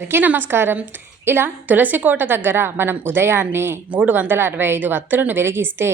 అందరికీ నమస్కారం. ఇలా తులసి కోట దగ్గర మనం ఉదయాన్నే మూడు వందల అరవై ఐదు వత్తులను వెలిగిస్తే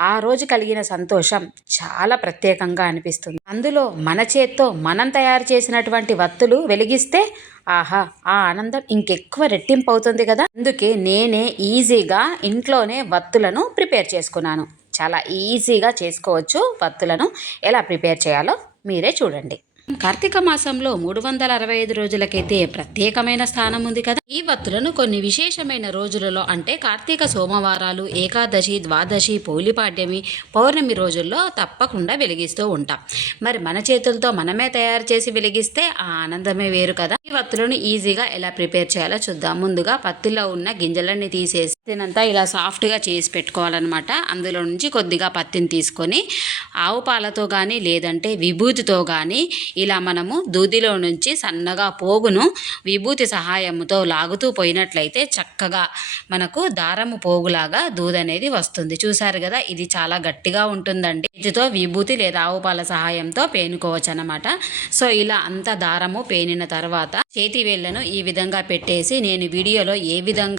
ఆ రోజు కలిగిన సంతోషం చాలా ప్రత్యేకంగా అనిపిస్తుంది. అందులో మన చేత్తో మనం తయారు చేసినటువంటి వత్తులు వెలిగిస్తే ఆహా ఆ ఆనందం ఇంకెక్కువ రెట్టింపు అవుతుంది కదా. అందుకే నేనే ఈజీగా ఇంట్లోనే వత్తులను ప్రిపేర్ చేసుకున్నాను. చాలా ఈజీగా చేసుకోవచ్చు వత్తులను. ఎలా ప్రిపేర్ చేయాలో మీరే చూడండి. కార్తీక మాసంలో మూడు వందల అరవై ఐదు రోజులకైతే ప్రత్యేకమైన స్థానం ఉంది కదా. ఈ వత్తులను కొన్ని విశేషమైన రోజులలో అంటే కార్తీక సోమవారాలు ఏకాదశి ద్వాదశి పౌలిపాడ్యమి పౌర్ణమి రోజుల్లో తప్పకుండా వెలిగిస్తూ ఉంటాం. మరి మన చేతులతో మనమే తయారు చేసి వెలిగిస్తే ఆ ఆనందమే వేరు కదా. ఈ వత్తులను ఈజీగా ఎలా ప్రిపేర్ చేయాలో చూద్దాం. ముందుగా పత్తిలో ఉన్న గింజలన్నీ తీసేసి దీనంతా ఇలా సాఫ్ట్గా చేసి పెట్టుకోవాలన్నమాట. అందులో నుంచి కొద్దిగా పత్తిని తీసుకొని ఆవు పాలతో కానీ లేదంటే విభూతితో కానీ ఇలా మనము దూదిలో నుంచి సన్నగా పోగును విభూతి సహాయంతో లాగుతూ పోయినట్లయితే చక్కగా మనకు దారము పోగులాగా దూది అనేది వస్తుంది. చూసారు కదా ఇది చాలా గట్టిగా ఉంటుందండి. చేతితో విభూతి లేదా ఆవు పాల సహాయంతో పేనుకోవచ్చు అనమాట సో ఇలా అంత దారము పేనిన తర్వాత చేతి వేళ్ళను ఈ విధంగా పెట్టేసి నేను వీడియోలో ఏ విధంగా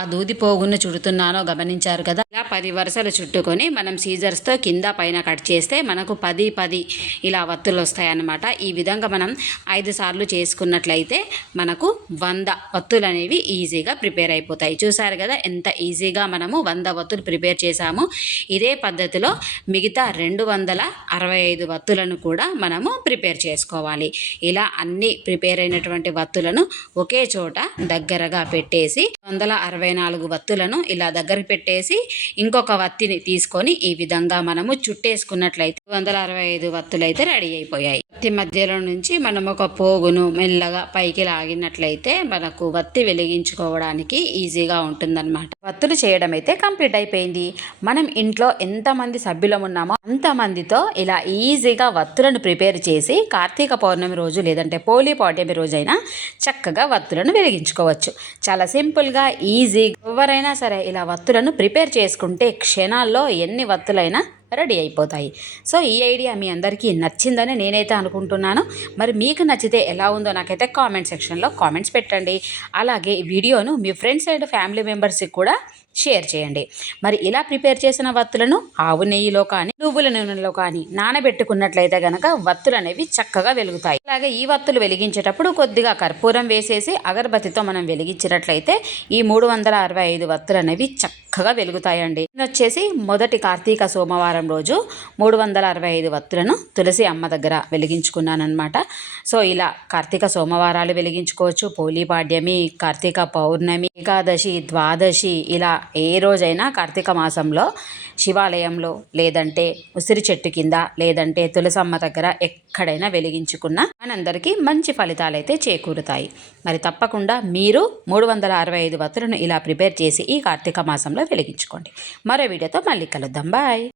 ఆ దూది పోగును చుడుతున్నానో గమనించారు కదా. ఇలా పది వరుసలు చుట్టుకొని మనం సీజర్స్తో కింద పైన కట్ చేస్తే మనకు పది పది ఇలా వత్తులు వస్తాయన్నమాట. ఈ విధంగా మనం ఐదు సార్లు చేసుకున్నట్లయితే మనకు వంద వత్తులు అనేవి ఈజీగా ప్రిపేర్ అయిపోతాయి. చూసారు కదా ఎంత ఈజీగా మనము వంద వత్తులు ప్రిపేర్ చేశాము. ఇదే పద్ధతిలో మిగతా రెండు వందల అరవై ఐదు వత్తులను కూడా మనము ప్రిపేర్ చేసుకోవాలి. ఇలా అన్ని ప్రిపేర్ అయినటువంటి వత్తులను ఒకే చోట దగ్గరగా పెట్టేసి వందల అరవై నాలుగు వత్తులను ఇలా దగ్గర పెట్టేసి ఇంకొక వత్తిని తీసుకొని ఈ విధంగా మనము చుట్టేసుకున్నట్లయితే వందల అరవై ఐదు వత్తులు అయితే రెడీ అయిపోయాయి. వత్తి మధ్యలో నుంచి మనం ఒక పోగును మెల్లగా పైకి లాగినట్లయితే మనకు వత్తి వెలిగించుకోవడానికి ఈజీగా ఉంటుందన్నమాట. వత్తులు చేయడం అయితే కంప్లీట్ అయిపోయింది. మనం ఇంట్లో ఎంతమంది సభ్యులం ఉన్నామో అంతమందితో ఇలా ఈజీగా వత్తులను ప్రిపేర్ చేసి కార్తీక పౌర్ణమి రోజు లేదంటే పోలీ పౌర్ణమి రోజైనా చక్కగా వత్తులను వెలిగించుకోవచ్చు. చాలా సింపుల్గా ఈజీ. ఎవరైనా సరే ఇలా వత్తులను ప్రిపేర్ చేసుకుంటే క్షణాల్లో ఎన్ని వత్తులైనా రెడీ అయిపోతాయి. సో ఈ ఐడియా మీ అందరికీ నచ్చిందని నేనైతే అనుకుంటున్నాను. మరి మీకు నచ్చితే ఎలా ఉందో నాకైతే కామెంట్ సెక్షన్లో కామెంట్స్ పెట్టండి. అలాగే వీడియోను మీ ఫ్రెండ్స్ అండ్ ఫ్యామిలీ మెంబర్స్కి కూడా షేర్ చేయండి. మరి ఇలా ప్రిపేర్ చేసిన వత్తులను ఆవు నెయ్యిలో కానీ నువ్వుల నూనెలో కానీ నానబెట్టుకున్నట్లయితే గనక వత్తులు అనేవి చక్కగా వెలుగుతాయి. అలాగే ఈ వత్తులు వెలిగించేటప్పుడు కొద్దిగా కర్పూరం వేసేసి అగరబత్తితో మనం వెలిగించినట్లయితే ఈ మూడు వందల అరవై ఐదు వత్తులు అనేవి చక్కగా వెలుగుతాయండి. వచ్చేసి మొదటి కార్తీక సోమవారం రోజు మూడు వందల అరవై ఐదు వత్తులను తులసి అమ్మ దగ్గర వెలిగించుకున్నానమాట సో ఇలా కార్తీక సోమవారాలు వెలిగించుకోవచ్చు. పోలీపాడ్యమి కార్తీక పౌర్ణమి ఏకాదశి ద్వాదశి ఇలా ఏ రోజైనా కార్తీక మాసంలో శివాలయంలో లేదంటే ఉసిరి చెట్టు కింద లేదంటే తులసమ్మ దగ్గర ఎక్కడైనా వెలిగించుకున్న మనందరికీ మంచి ఫలితాలు అయితే చేకూరుతాయి. మరి తప్పకుండా మీరు మూడు వందల అరవై ఐదు వత్తులను ఇలా ప్రిపేర్ చేసి ఈ కార్తీక మాసంలో వెలిగించుకోండి. మరో వీడియోతో మళ్ళీ కలుద్దాం. బాయ్.